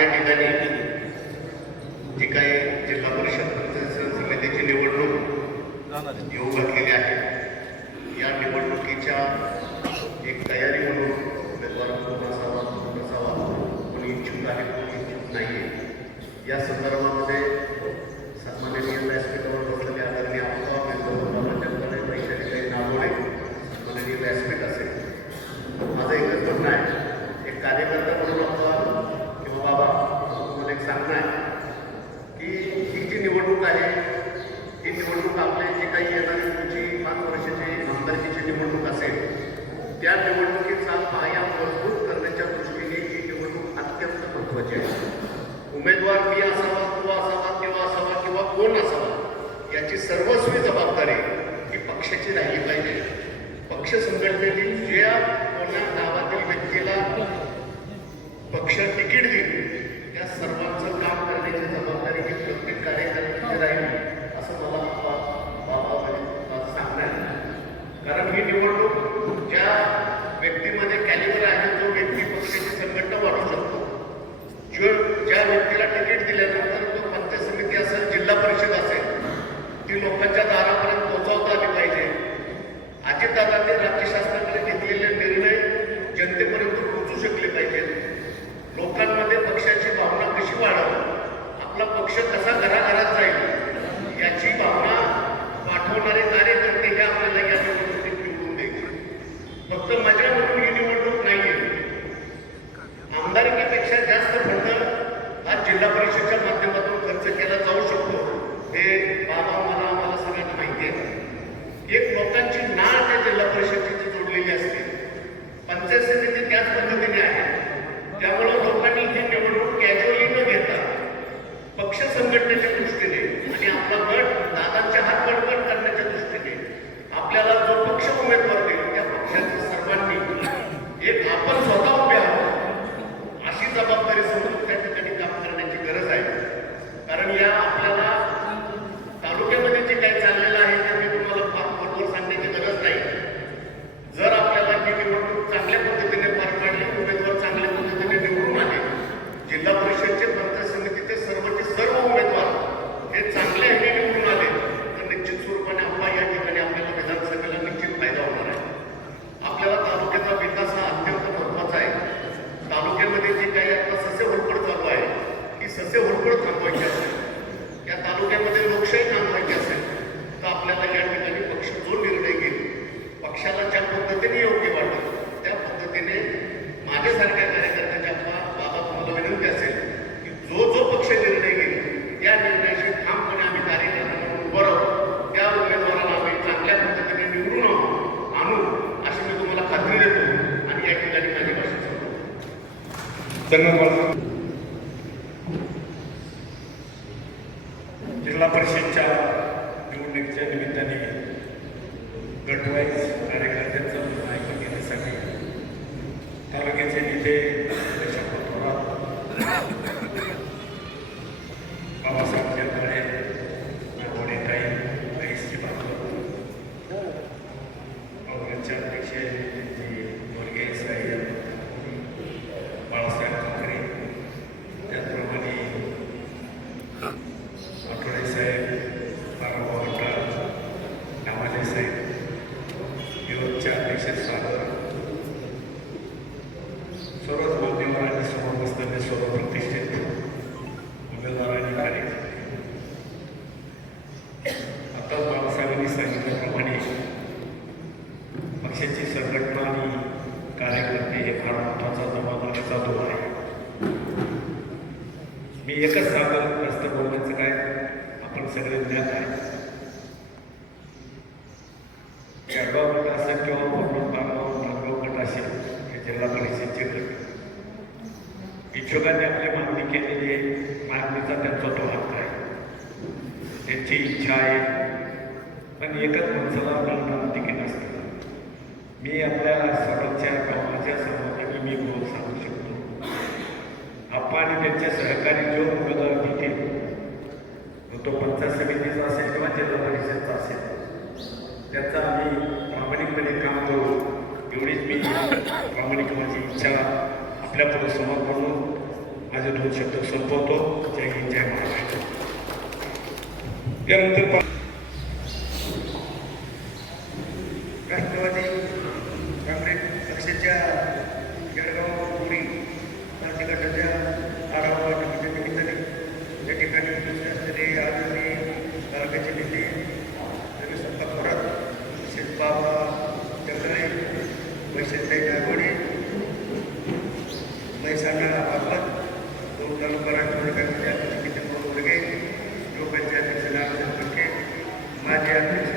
या ठिकाणी जी काही जिल्हा परिषद पंचायत समितीची एक तयारी म्हणून उमेदवार इच्छुक आहे इच्छुक नाही या संदर्भामध्ये सन्मान्य व्यासपीठावर बसलेले आदरणीय आमदार यांचं बाबासाहेब पैशाने काही नागोडे सन्माननीय व्यासपीठ असेल. त्या निवडणुकीचा पाया मजबूत करण्याच्या दृष्टीने ही निवडणूक अत्यंत महत्वाची आहे. उमेदवार मी असावा तो असावा किंवा असावा किंवा कोण असावा याची सर्वस्वी जबाबदारी ही पक्षाची राहिली पाहिजे. पक्ष संघटनेतील जिल्हा परिषदच्या निवडणुकीच्या निमित्ताने गटवाईज कार्यकर्त्यांचं ऐकून घेण्यासाठी कडवा गट असेल किंवा पकडून कामावरून ठाकव गट असेल हे जिल्हा परिषदचे गट इच्छुकांनी आपली मागणी केलेली आहे मागणीचा त्यांचा तो हक्क आहे त्यांची इच्छा आहे पण एकच माणसाला आपल्याला तिकीट असतं मी आपल्या स्वतःच्या कामाच्या संबंधाने मी बोल सांगू शकतो आप्पा आणि त्यांचे सहकारी जो उमेदवार देतील तो पंचायत समितीचा असेल किंवा जिल्हा परिषदचा असेल त्याचा आम्ही प्रामाणिकपणे काम करू. एवढीच मी प्रामाणिक माझी इच्छा आपल्यापुढे समोर करून माझे दोन शब्द संपवतो. जय हिंद जय महाराष्ट्र. त्यानंतर dari sana apa tu kalau barang tu dekat kita kita perlu pergi dua pencet sedang pergi macam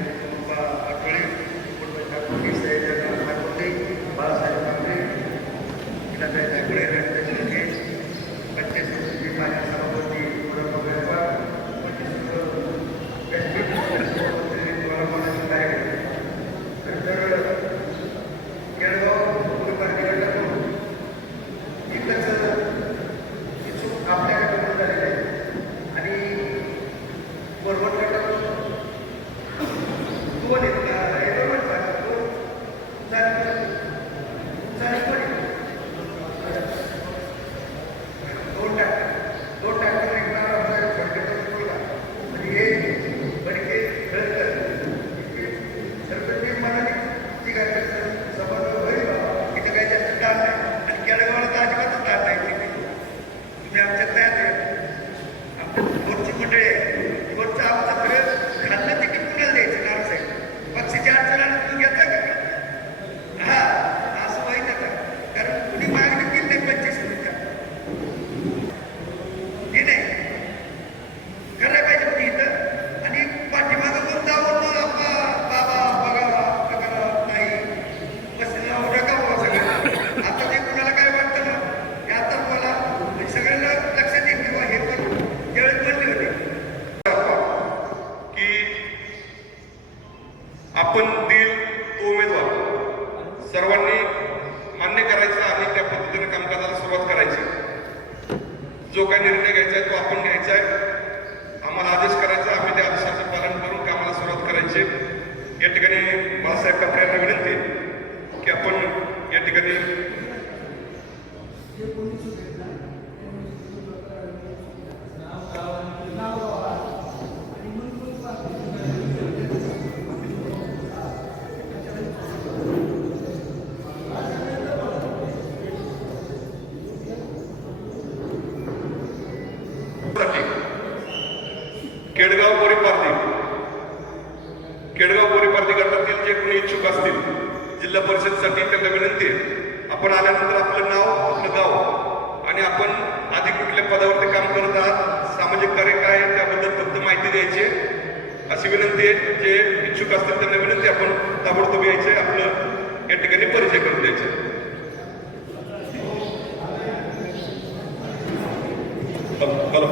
आपण देईल तो उमेदवार. सर्वांनी मान्य करायचं आणि त्या पद्धतीने कामकाजाला सुरुवात करायची. जो काही निर्णय घ्यायचा आहे तो आपण घ्यायचा आहे. आम्हाला आदेश करायचा आम्ही त्या आदेशाचं पालन करून कामाला सुरुवात करायची. या ठिकाणी बाळासाहेब ठाकरे विनंती की आपण Hello.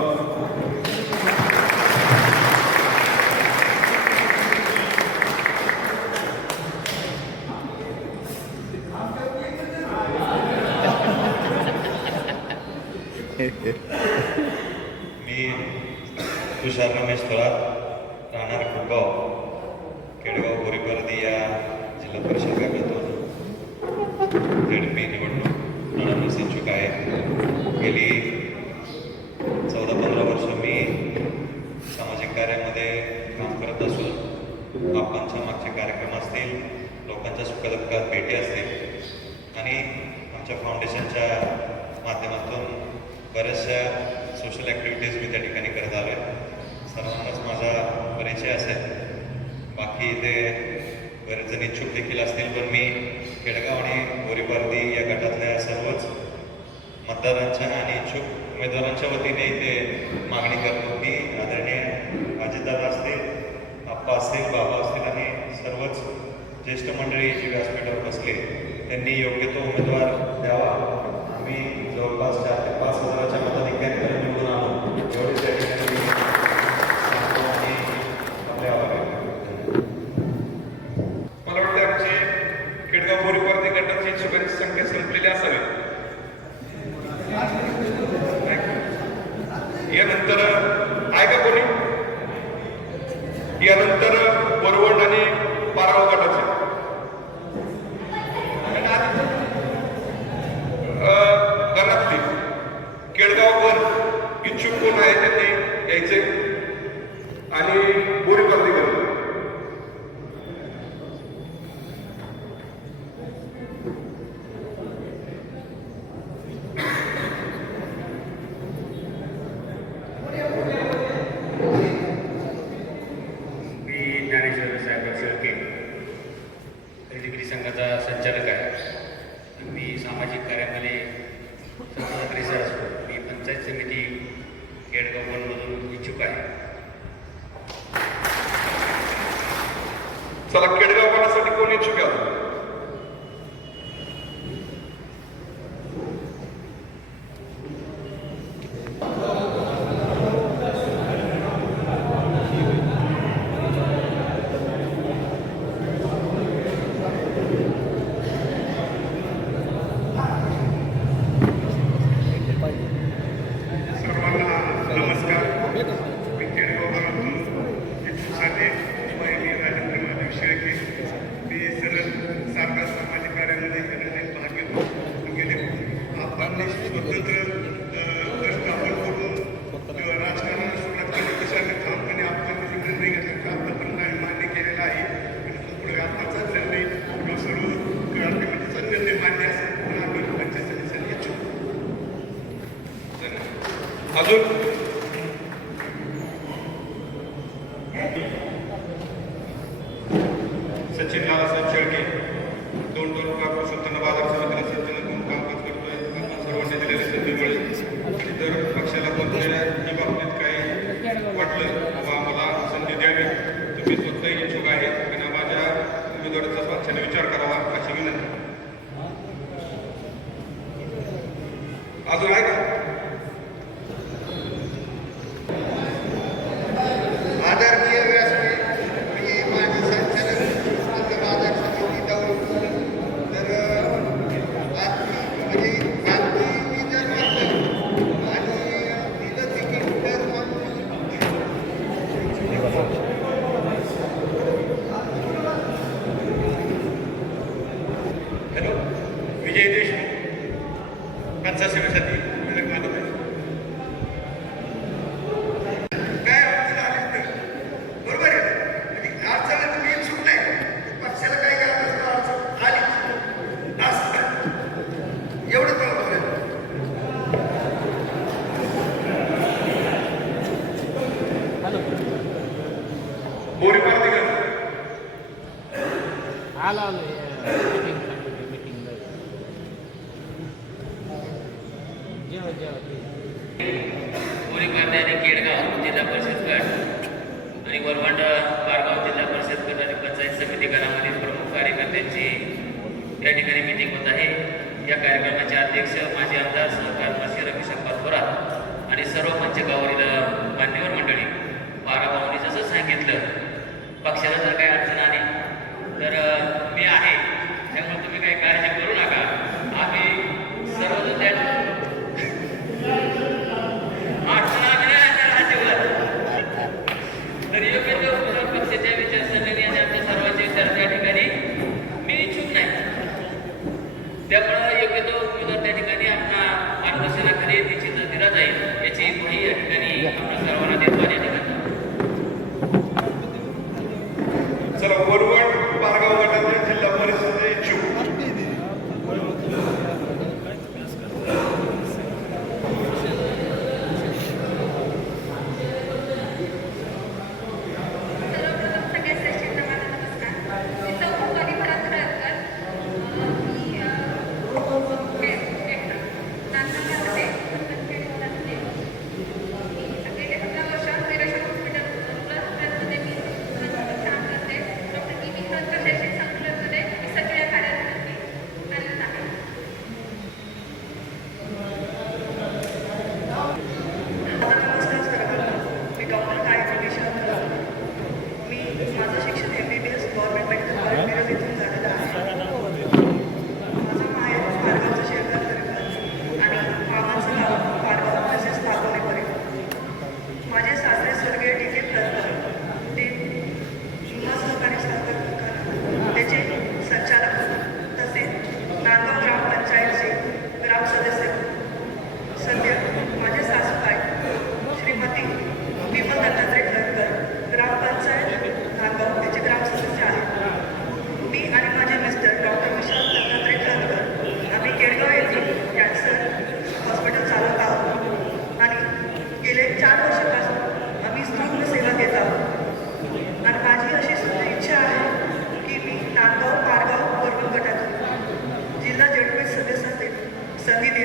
Mi, tu saps només que बाप्पांच्या मागचे कार्यक्रम असतील लोकांच्या सुखदुःखात भेटी असतील. आणि आमच्या फाउंडेशनच्या माध्यमातून बऱ्याचशा सोशल ॲक्टिव्हिटीज मी त्या ठिकाणी करत आलो आहे सर्वांनाच माझा परिचय असेल. बाकी इथे बरेच जण इच्छुक देखील असतील पण मी खेडगाव आणि बोरीवर्दी या गटातल्या सर्वच मतदारांच्या आणि इच्छुक उमेदवारांच्या वतीने इथे मागणी करतो की आदरणीय ज्येष्ठ मंडळी जी व्यासपीठावर बसले त्यांनी योग्य तो उमेदवार द्यावा. आम्ही जवळपास चार ते पाच हजाराच्या संचालक आहे. मी सामाजिक कार्यामध्ये सदस्या असतो मी पंचायत समिती केडगाव बनमधून इच्छुक आहे. चला केडगाव बनासाठी कोण इच्छुक आहे? 가둘 या ठिकाणी मीटिंग होत आहे या कार्यक्रमाचे अध्यक्ष माजी आमदार सहकार मासी रमेश थोरात आणि सर्व पंचगावरील मान्यवर मंडळी बाराभाऊनी जसं सांगितलं पक्षाला जर काही अडचण आली तर मी आहे. त्यामुळे तुम्ही काही काळजी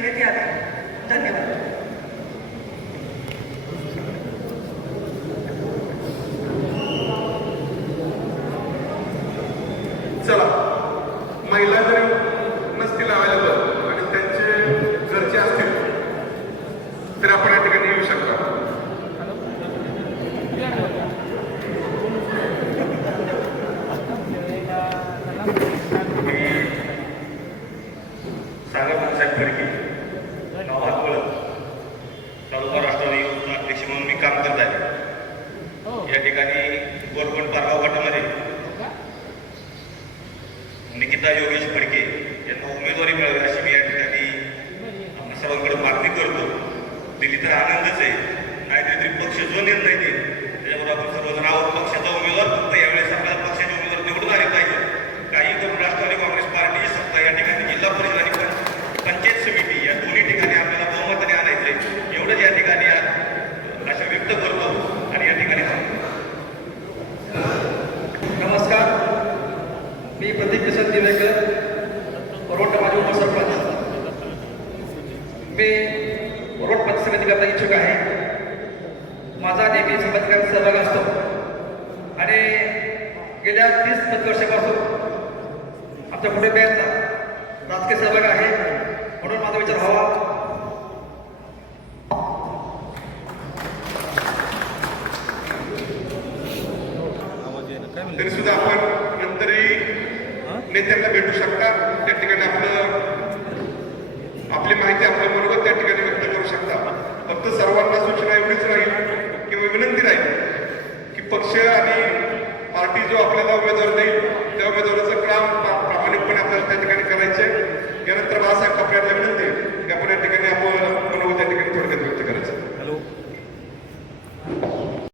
देण्यात यावे. धन्यवाद. तरी सुद्धा आपण नंतरही नेत्यांना भेटू शकता. त्या ठिकाणी आपलं आपली माहिती आपल्या बरोबर त्या ठिकाणी व्यक्त करू शकता. फक्त सर्वांना सूचना एवढीच राहील किंवा विनंती राहील की पक्ष आणि पार्टी जो आपल्याला उमेदवार देईल त्या उमेदवाराचं काम प्रामाणिकपणे आपल्याला त्या ठिकाणी करायचे यानंतर बाळासाहेब आपल्याला विनंती